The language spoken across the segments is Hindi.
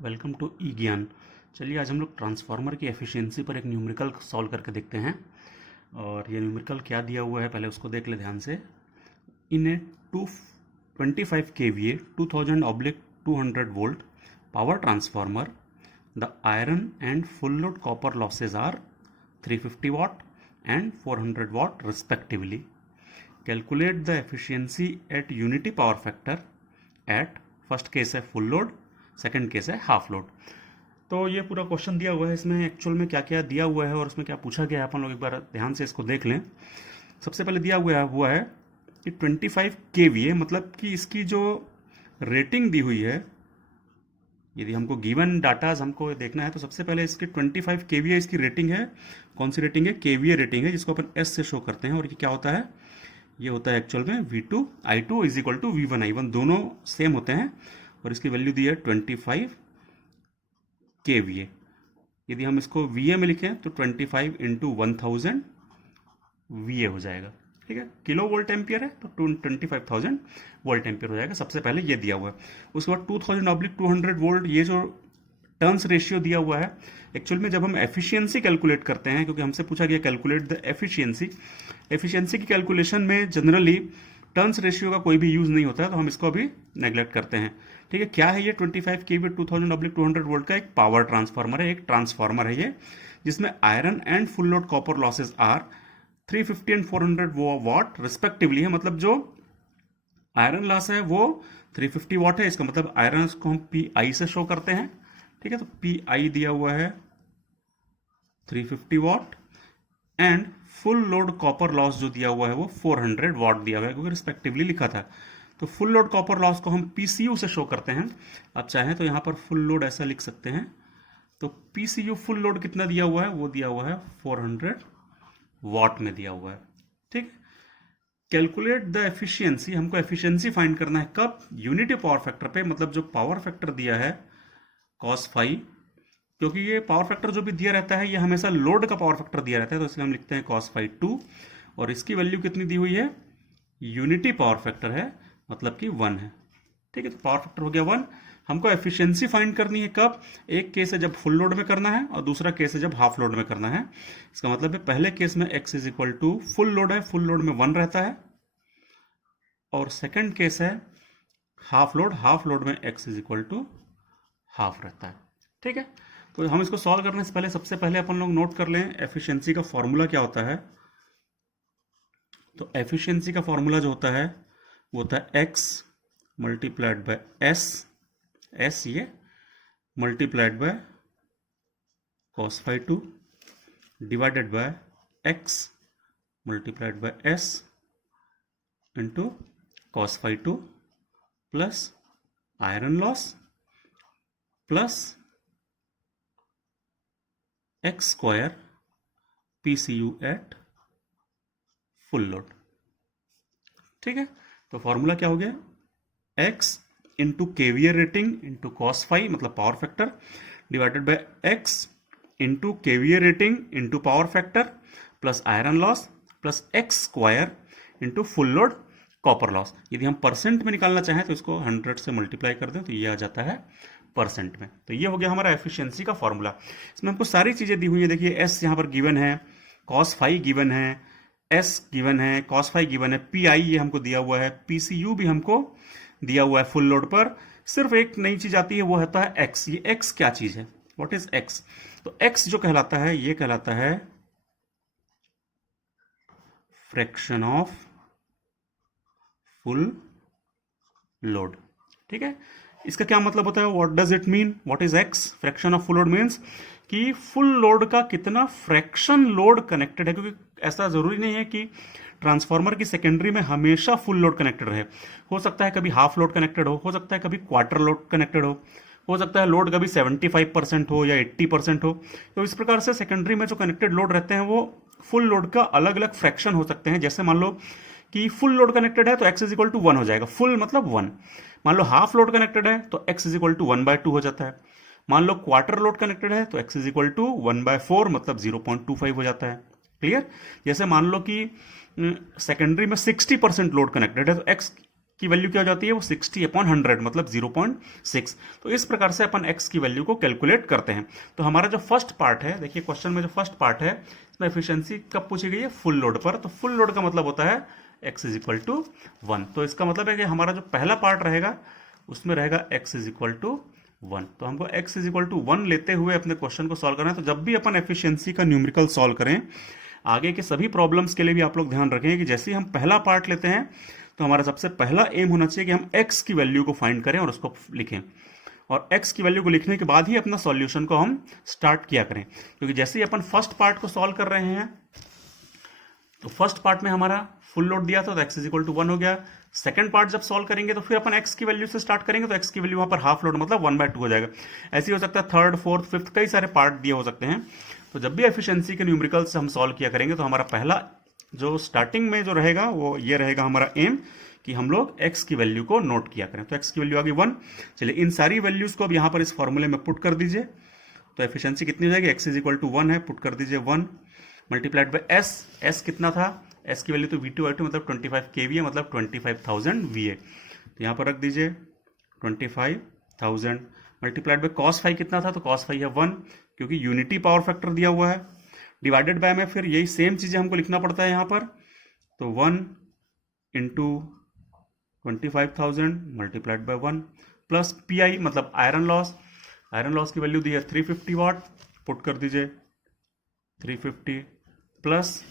वेलकम टू ई ज्ञान। चलिए आज हम लोग ट्रांसफार्मर की एफिशिएंसी पर एक न्यूमेरिकल सॉल्व करके देखते हैं। और ये न्यूमेरिकल क्या दिया हुआ है पहले उसको देख ले ध्यान से। इन ए 225 kVA 2000/200 volt power transformer, the iron and full load copper losses are 350 watt and 400 watt respectively. Calculate the efficiency at unity power factor at first case है फुल लोड, सेकंड केस है हाफ लोड। तो ये पूरा क्वेश्चन दिया हुआ है, इसमें एक्चुअल में क्या क्या दिया हुआ है और उसमें क्या पूछा गया है अपन लोग एक बार ध्यान से इसको देख लें। सबसे पहले दिया हुआ है कि 25 kVA, मतलब कि इसकी जो रेटिंग दी हुई है, यदि हमको गिवन डाटाज हमको देखना है तो सबसे पहले इसकी 25 kVA इसकी रेटिंग है। कौन सी रेटिंग है? KVA रेटिंग है, जिसको अपन S से शो करते हैं। और ये क्या होता है? ये होता है एक्चुअल में V2 I2 is equal to V1 I1, दोनों सेम होते हैं। और इसकी वैल्यू दी है 25 kVA। यदि हम इसको VA में लिखें तो 25 इंटू 1000 VA हो जाएगा। ठीक है, किलो वोल्ट एम्पियर है तो 25,000 वोल्ट एम्पियर हो जाएगा। सबसे पहले ये दिया हुआ है। उसके बाद 2000/200 वोल्ट, ये जो टर्न्स रेशियो दिया हुआ है, एक्चुअल में जब हम एफिशिएंसी कैलकुलेट करते हैं, क्योंकि हमसे पूछा गया कैलकुलेट द एफिशिएंसी की कैलकुलेशन में जनरली टर्न्स रेशियो का कोई भी यूज नहीं होता है, तो हम इसको अभी नेग्लेक्ट करते हैं। ठीक है, क्या है ये? 25 kVA 2000/200 वोल्ट का एक पावर ट्रांसफार्मर है, एक ट्रांसफार्मर है ये, जिसमें iron and full load copper losses are 350 and 400 watt respectively है। मतलब जो आयरन लॉस है वो 350 वाट है। इसका मतलब आयरन को हम PI से शो करते हैं। ठीक है, तो PI दिया हुआ है 350 watt and full load copper loss जो दिया हुआ है वो 400 वाट दिया हुआ है, क्योंकि रिस्पेक्टिवली लिखा था। तो फुल लोड कॉपर लॉस को हम PCU से शो करते हैं। आप चाहें तो यहां पर फुल लोड ऐसा लिख सकते हैं। तो PCU फुल लोड कितना दिया हुआ है? वो दिया हुआ है 400 वाट में दिया हुआ है। ठीक, कैलकुलेट द एफिशिएंसी, हमको एफिशिएंसी फाइंड करना है कब? यूनिटी पावर फैक्टर पे, मतलब जो पावर फैक्टर दिया है cos फाई, क्योंकि ये पावर फैक्टर जो भी दिया रहता है ये हमेशा लोड का पावर फैक्टर दिया रहता है, तो इसलिए हम लिखते हैं cos फाई 2। और इसकी वैल्यू कितनी दी हुई है? यूनिटी पावर फैक्टर है, मतलब कि 1 है। ठीक है, तो पावर फैक्टर हो गया 1। हमको एफिशिएंसी फाइंड करनी है कब? एक केस है जब फुल लोड में करना है और दूसरा केस है जब हाफ लोड में करना है। इसका मतलब है पहले केस में x is equal to full load है, फुल लोड में 1 रहता है। और सेकंड केस है हाफ लोड में x is equal to half रहता है। ठीक है, तो हम इसको सॉल्व करने से पहले सबसे पहले अपन लोग नोट कर लें एफिशिएंसी का फॉर्मूला क्या होता है। तो एफिशिएंसी का फॉर्मूला जो होता है वो होता है x मल्टीप्लाइड बाय s ये multiplied by cos phi 2 divided by x multiplied by s into cos phi 2 plus iron loss plus x square PCU at full load. ठीक है, तो फॉर्मूला क्या हो गया? x into KVA rating into cos phi, मतलब power factor, divided by x into KVA rating into power factor plus iron loss plus x square into full load copper loss. यदि हम परसेंट में निकालना चाहें तो इसको 100 से मल्टीप्लाई कर दें तो ये आ जाता है परसेंट में। तो ये हो गया हमारा एफिशिएंसी का फॉर्मूला। इसमें हमको सारी चीजें दी हुई है। देखिए s यहाँ पर गिवन है, cos फाई गिवन है, s गिवन है, cos फाई गिवन है, PI ये हमको दिया हुआ है, PCU भी हमको दिया हुआ है फुल लोड पर। सिर्फ एक नई चीज आती है, वो होता है x। ये x क्या चीज है? What is x? तो x जो कहलाता है ये कहलाता है फ्रैक्शन ऑफ फुल लोड। ठीक है, इसका क्या मतलब होता है? What does it mean? What is x? Fraction of full load means कि फुल लोड का कितना फ्रैक्शन लोड कनेक्टेड है। क्योंकि ऐसा जरूरी नहीं है कि ट्रांसफार्मर की सेकेंडरी में हमेशा फुल लोड कनेक्टेड रहे। हो सकता है कभी हाफ लोड कनेक्टेड हो सकता है कभी क्वार्टर लोड कनेक्टेड हो सकता है लोड कभी 75% हो या 80% हो। तो इस प्रकार से सेकेंडरी में जो कनेक्टेड लोड रहते हैं वो फुल लोड का अलग अलग फ्रैक्शन हो सकते हैं। जैसे मान लो कि फुल लोड कनेक्टेड है तो x इज इक्वल टू 1 हो जाएगा, फुल मतलब 1। मान लो हाफ लोड कनेक्टेड है तो x इज इक्वल टू 1/2 हो जाता है। मान लो क्वार्टर लोड कनेक्टेड है तो x इज इक्वल टू 1/4 मतलब 0.25 हो जाता है। क्लियर? जैसे मान लो कि सेकेंडरी में 60% लोड कनेक्टेड है तो x की वैल्यू क्या हो जाती है, वो 60/100 मतलब 0.6। तो इस प्रकार से अपन x की वैल्यू को कैलकुलेट करते हैं। तो हमारा जो फर्स्ट पार्ट है, देखिए क्वेश्चन में जो फर्स्ट पार्ट है इसमें एफिशिएंसी कब पूछी गई है, फुल लोड पर। तो फुल लोड का मतलब होता है x इज इक्वल टू 1। तो इसका मतलब है कि हमारा जो पहला पार्ट रहेगा उसमें रहेगा x इज इक्वल टू 1। तो हमको x इज इक्वल टू 1 लेते हुए अपने क्वेश्चन को सॉल्व करना है। तो जब भी अपन एफिशिएंसी का न्यूमेरिकल सॉल्व करें, आगे के सभी प्रॉब्लम्स के लिए भी आप लोग ध्यान रखें कि जैसे ही हम पहला पार्ट लेते हैं तो हमारा सबसे पहला एम होना चाहिए कि हम x की वैल्यू को फाइंड करें और उसको लिखें, और x की वैल्यू को लिखने के बाद ही अपना सॉल्यूशन को हम स्टार्ट किया करें। क्योंकि जैसे ही अपन फर्स्ट पार्ट को सॉल्व कर रहे हैं तो फर्स्ट पार्ट में हमारा फुल लोड दिया था तो x इज इक्वल टू 1 हो गया। सेकंड पार्ट जब सॉल्व करेंगे तो फिर अपन x की वैल्यू से स्टार्ट करेंगे तो x की वैल्यू वहां पर हाफ लोड मतलब 1/2 हो जाएगा। ऐसे ही हो सकता है थर्ड, फोर्थ, फिफ्थ, कई सारे पार्ट दिए हो सकते हैं। तो जब भी एफिशिएंसी के न्यूमेरिकल्स हम सॉल्व किया करेंगे तो हमारा पहला जो स्टार्टिंग में जो रहेगा वो ये रहेगा हमारा एम कि हम लोग x की वैल्यू को नोट किया करें। तो x की वैल्यू आ गई 1। चलिए इन सारी वैल्यूज को अब यहाँ पर इस फॉर्मूले में पुट कर दीजिए। तो एफिशिएंसी कितनी हो जाएगी, x इज इक्वल टू 1 है, पुट कर दीजिए 1 मल्टीप्लाइड बाय s। s कितना था, s की वैल्यू तो V2I2 मतलब 25 kVA मतलब 25,000 VA। तो यहाँ पर रख दीजिए 25,000 मल्टीप्लाइड बाय cos फाई कितना था, तो cos फाई है 1 क्योंकि यूनिटी पावर फैक्टर दिया हुआ है, डिवाइडेड बाय में फिर यही सेम चीजें हमको लिखना पड़ता है यहाँ पर। तो 1 into 25,000 multiplied by 1 plus PI मतलब आयरन लॉस। आयरन लॉस की वैल्यू दी है 350 वाट, पुट कर दीजिए 350 plus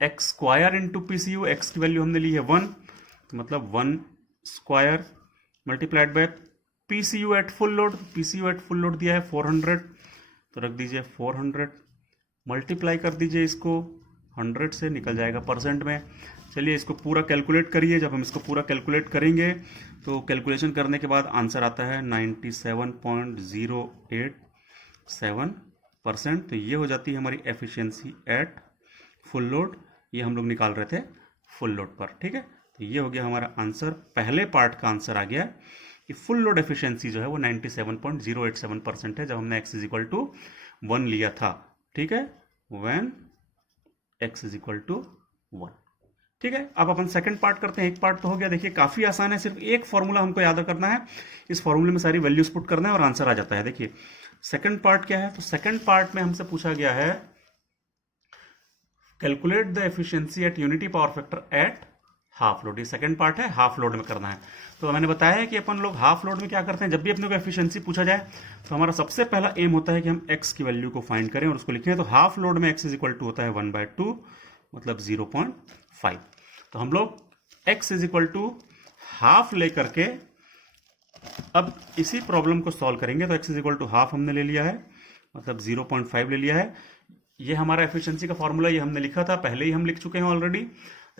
x square into PCU। x की वैल्यू हमने ली है 1 मतलब 1 square multiplied by PCU at full load. PCU at full load दिया है 400, तो रख दीजिए 400 मल्टीप्लाई कर दीजिए इसको 100 से, निकल जाएगा परसेंट में। चलिए इसको पूरा कैलकुलेट करिए। जब हम इसको पूरा कैलकुलेट करेंगे तो कैलकुलेशन करने के बाद आंसर आता है 97.087%। तो ये हो जाती है हमारी एफिशिएंसी एट फुल लोड। ये हम लोग निकाल रहे थे फुल लोड पर, ठीक है। तो ये हो गया हमारा आंसर, पहले पार्ट का आंसर आ गया कि फुल लोड एफिशिएंसी जो है वो 97.087% है जब हमने x इज इक्वल टू 1 लिया था, ठीक है, when x is equal to 1। ठीक है, अब अपन सेकंड पार्ट करते हैं। एक पार्ट तो हो गया, देखिए काफी आसान है, सिर्फ एक फॉर्मूला हमको याद करना है, इस फॉर्मूले में सारी वैल्यूज पुट करना है और आंसर आ जाता है। देखिए सेकंड पार्ट क्या है, तो सेकंड पार्ट में हमसे पूछा गया है calculate the efficiency eight unity power factor at half load. ये सेकंड पार्ट है, हाफ लोड में करना है। तो मैंने बताया है कि अपन लोग हाफ लोड में क्या करते हैं, जब भी अपने को एफिशिएंसी पूछा जाए तो हमारा सबसे पहला एम होता है कि हम x की वैल्यू को फाइंड करें और उसको लिखें। तो हाफ लोड में x इज इक्वल टू होता है 1/2 मतलब 0.5। तो हम लोग x is equal to half लेकर के अब इसी प्रॉब्लम को सॉल्व करेंगे। तो x is equal to half हमने ले लिया है मतलब 0.5 ले लिया है। ये हमारा एफिशिएंसी का फॉर्मूला, ये हमने लिखा था पहले ही, हम लिख चुके हैं ऑलरेडी।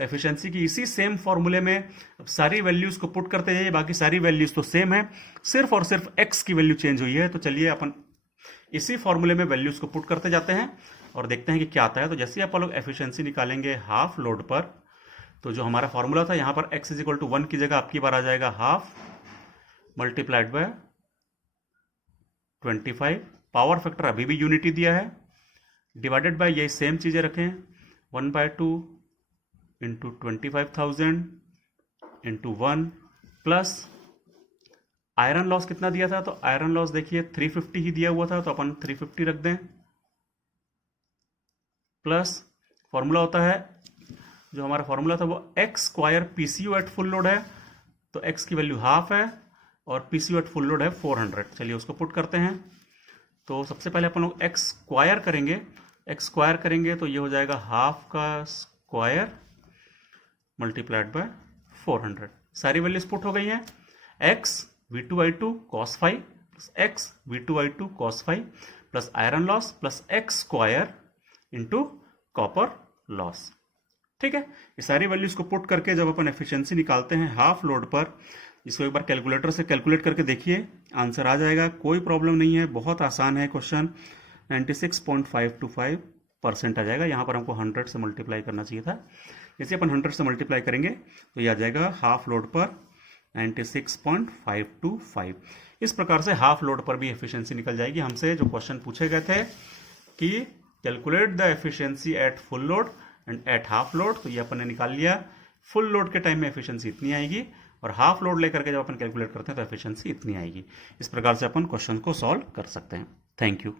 एफिशिएंसी की इसी सेम फॉर्मूले में अब सारी वैल्यूज को पुट करते जाइए, बाकी सारी वैल्यूज तो सेम है, सिर्फ और सिर्फ x की वैल्यू चेंज हुई है। तो चलिए अपन इसी फॉर्मूले में वैल्यूज को पुट करते जाते हैं और देखते हैं कि क्या आता है। तो जैसे आप लोग एफिशिएंसी निकालेंगे हाफ लोड पर, तो जो हमारा फॉर्मूला था यहाँ पर x इज इक्वल टू 1 की जगह आपकी बार आ जाएगा half multiplied by 25। Power factor अभी भी यूनिटी दिया है, डिवाइडेड बाय यही सेम चीजें रखें 1/2 into 25,000 into 1 plus iron loss कितना दिया था, तो आयरन लॉस देखिए 350 ही दिया हुआ था, तो अपन 350 रख दें प्लस फॉर्मूला होता है, जो हमारा फॉर्मूला था वो x square PCU at full load है, तो x की वैल्यू हाफ है और PCU एट फुल लोड है 400। चलिए उसको पुट करते हैं। तो सबसे पहले अपन लोग x स्क्वायर करेंगे तो ये हो जाएगा हाफ का स्क्वायर मल्टीप्लाइड बाय 400। सारी वैल्यूज पुट हो गई हैं। x V2I2 cos phi plus x V2I2 cos phi plus iron loss plus x square into copper loss. ठीक है, ये सारी वैल्यूज को पुट करके जब अपन एफिशिएंसी निकालते हैं हाफ लोड पर, इसको एक बार कैलकुलेटर से कैलकुलेट करके देखिए, आंसर आ जाएगा, कोई प्रॉब्लम नहीं है, बहुत आसान है क्वेश्चन। 96.525% आ जाएगा। यहाँ पर हमको 100 से मल्टीप्लाई करना चाहिए था, जैसे अपन 100 से मल्टीप्लाई करेंगे तो ये आ जाएगा हाफ लोड पर 96.525। इस प्रकार से हाफ लोड पर भी एफिशिएंसी निकल जाएगी। हमसे जो क्वेश्चन पूछे गए थे कि calculate the efficiency eight full load and at half load, तो ये अपन ने निकाल लिया। फुल लोड के टाइम में एफिशिएंसी इतनी आएगी और हाफ लोड लेकर के जब अपन कैलकुलेट करते हैं तो एफिशिएंसी इतनी आएगी। इस प्रकार से अपन क्वेश्चन को सॉल्व कर सकते हैं। Thank you.